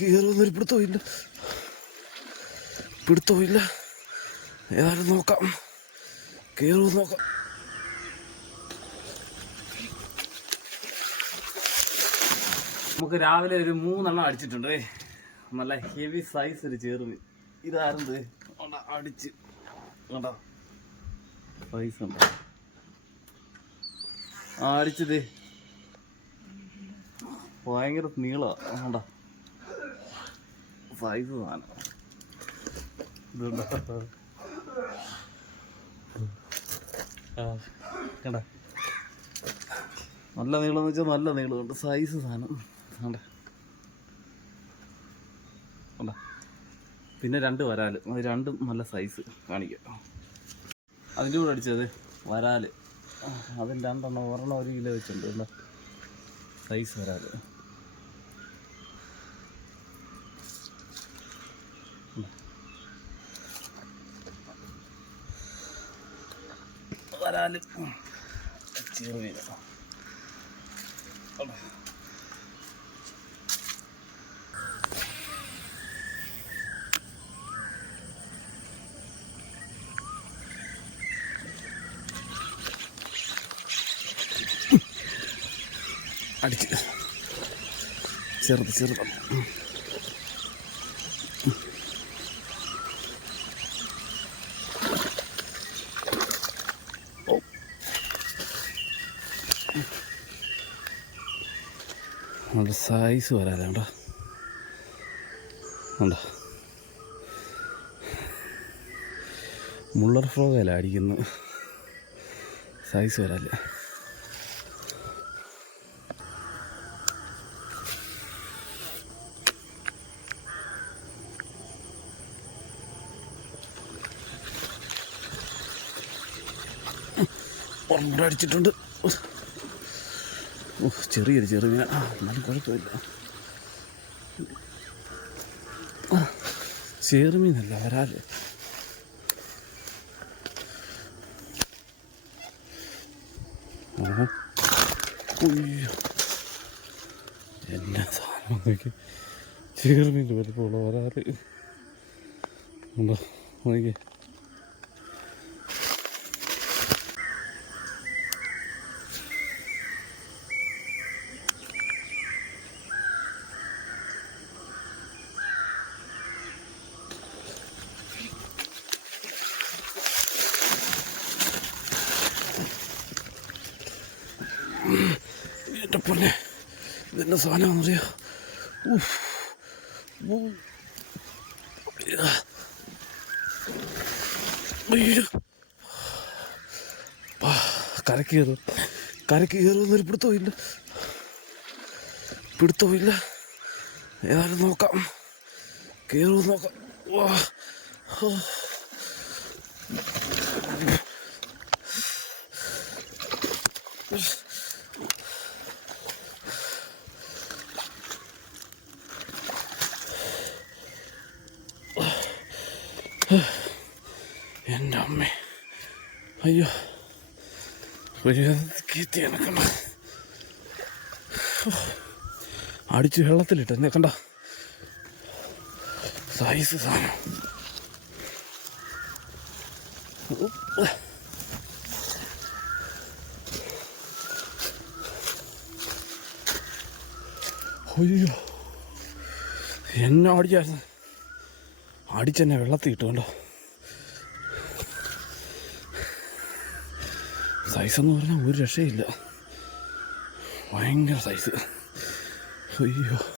കയറുമെന്നൊരു പിടുത്തവും ഇല്ല പിടുത്തവും ഇല്ല ഏതായാലും നോക്കാം. കയറുമെന്ന് നോക്കാം. നമുക്ക് രാവിലെ ഒരു മൂന്നെണ്ണം അടിച്ചിട്ടുണ്ട്. നല്ല ഹെവി സൈസ് ഒരു ചേർന്ന് ഉണ്ട് അടിച്ച്. കണ്ടോ? സൈസ് ഉണ്ടോ ആ അടിച്ചത്. ഭയങ്കര നീളമാണ് കണ്ടോ? സൈസ് സാധനം കണ്ട? നല്ല നീളം എന്ന് വെച്ചാൽ നല്ല നീളമുണ്ട് സൈസ് സാധനം. കണ്ട? കണ്ട? പിന്നെ രണ്ട് വരാൽ. അത് രണ്ടും നല്ല സൈസ് കാണിക്കാം. അതിന്റെ കൂടെ അടിച്ചത് വരാൽ. അതിന് രണ്ടെണ്ണം ഒരെണ്ണം ഒരു കിലോ വെച്ചിട്ടുണ്ട്. സൈസ് വരാൽ. അടിച്ച്. ചെറുത് ചെറുത്. നല്ല സൈസ് വരാതെ ഉണ്ടോ ഉണ്ടോ മുള്ളർ ഫ്രോഗല്ല അടിക്കുന്നു സൈസ് വരാല്ല ഉണ്ടടിച്ചിട്ടുണ്ട് ചെറിയൊരു ചെറിയ ആ എന്നാലും കുഴപ്പമില്ല. ചെറുമീനല്ല വരാൽ. എന്നാ സാധനം നോക്കി ചെറുമീന്റെ വലിപ്പമുള്ള വരാറ് ഉണ്ടോ? നോക്കിയേ എന്റെ പൊന്നെ ഇതെന്നെ ഉഫ്. കരക്ക് കയറും. കരക്ക് കയറുമെന്നൊരു പിടുത്തവും ഇല്ല. ഇല്ല. ഏതായാലും നോക്കാം. കയറുമെന്ന് നോക്കാം. വാ ഓ. എന്റെ അമ്മ അയ്യോ ഒരു കീത്തി എനക്കണ്ട അടിച്ച് വെള്ളത്തിലിട്ട് എന്നെ കണ്ട? സൈസ് സാധനം. അയ്യോ. എന്നെ അടിച്ചായിരുന്നു അടിച്ചെന്നെ വെള്ളത്തിൽ സൈസ് എന്ന് പറഞ്ഞാൽ ഒരു രക്ഷയില്ല. ഭയങ്കര സൈസ് അയ്യോ.